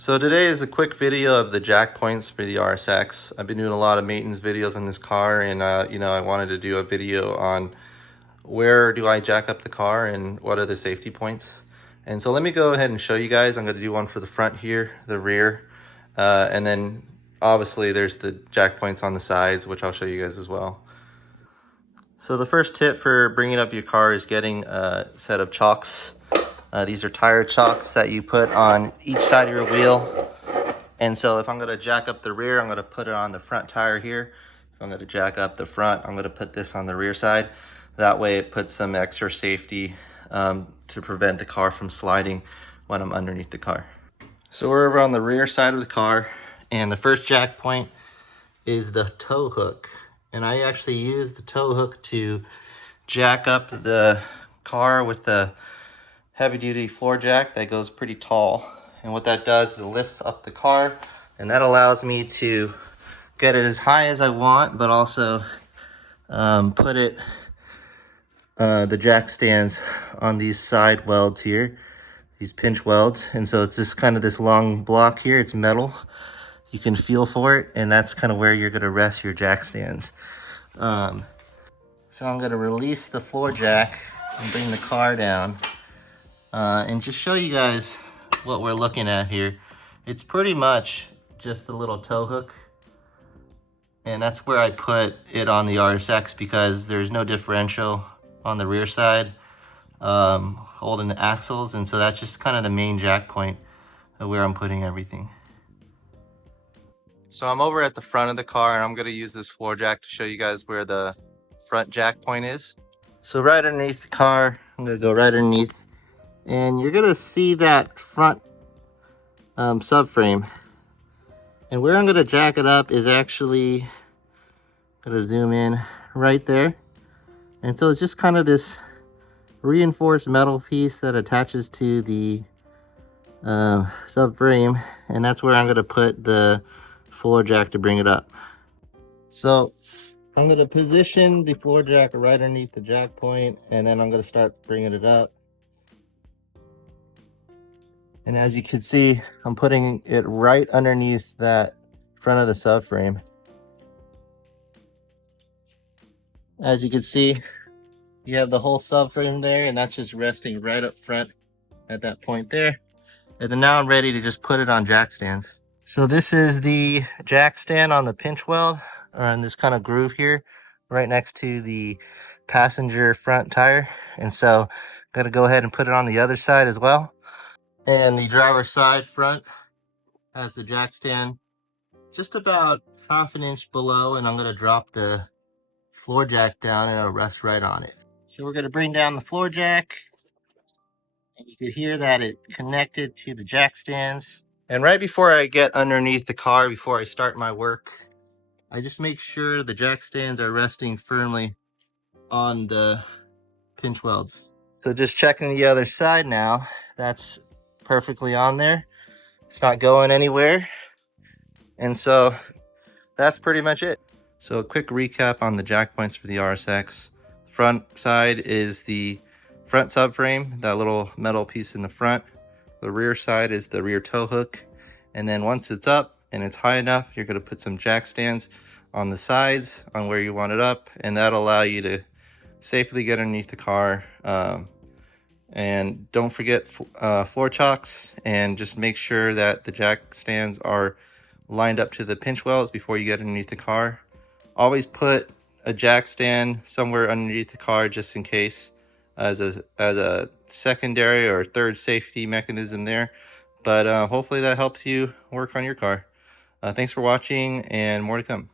So today is a quick video of the jack points for the RSX. I've been doing a lot of maintenance videos on this car, and I wanted to do a video on where do I jack up the car and what are the safety points. And so let me go ahead and show you guys. I'm going to do one for the front here, the rear, and then obviously there's the jack points on the sides, which I'll show you guys as well. So the first tip for bringing up your car is getting a set of chocks. These are tire chocks that you put on each side of your wheel. And so if I'm going to jack up the rear, I'm going to put it on the front tire here. If I'm going to jack up the front, I'm going to put this on the rear side. That way it puts some extra safety to prevent the car from sliding when I'm underneath the car. So we're over on the rear side of the car, and the first jack point is the tow hook. And I actually use the tow hook to jack up the car with the heavy duty floor jack that goes pretty tall. And what that does is it lifts up the car, and that allows me to get it as high as I want, but also put it the jack stands on these side welds here, these pinch welds. And so it's just kind of this long block here. It's metal, you can feel for it, and that's kind of where you're going to rest your jack stands. So I'm going to release the floor jack and bring the car down and just show you guys what we're looking at here. It's pretty much just a little tow hook, and that's where I put it on the RSX because there's no differential on the rear side holding the axles, and so that's just kind of the main jack point of where I'm putting everything. So I'm over at the front of the car, and I'm going to use this floor jack to show you guys where the front jack point is. So right underneath the car, I'm going to go right underneath, and you're going to see that front subframe. And where I'm going to jack it up is actually, going to zoom in right there. And so it's just kind of this reinforced metal piece that attaches to the subframe, and that's where I'm going to put the floor jack to bring it up. So I'm going to position the floor jack right underneath the jack point, and then I'm going to start bringing it up. And as you can see, I'm putting it right underneath that front of the subframe. As you can see, you have the whole subframe there, and that's just resting right up front at that point there. And then now I'm ready to just put it on jack stands. So this is the jack stand on the pinch weld, or in this kind of groove here, right next to the passenger front tire. And so I'm gonna go ahead and put it on the other side as well. And the driver's side front has the jack stand just about ½ an inch below, and I'm gonna drop the floor jack down and it'll rest right on it. So we're gonna bring down the floor jack, and you could hear that it connected to the jack stands. And right before I get underneath the car, before I start my work, I just make sure the jack stands are resting firmly on the pinch welds. So just checking the other side now, that's perfectly on there. It's not going anywhere. And so that's pretty much it. So a quick recap on the jack points for the RSX. Front side is the front subframe, that little metal piece in the front. The rear side is the rear tow hook. And then once it's up and it's high enough, you're going to put some jack stands on the sides on where you want it up, and that'll allow you to safely get underneath the car. And don't forget floor chocks, and just make sure that the jack stands are lined up to the pinch welds before you get underneath the car. Always put a jack stand somewhere underneath the car just in case, as a secondary or third safety mechanism there. But hopefully that helps you work on your car. Thanks for watching, and more to come.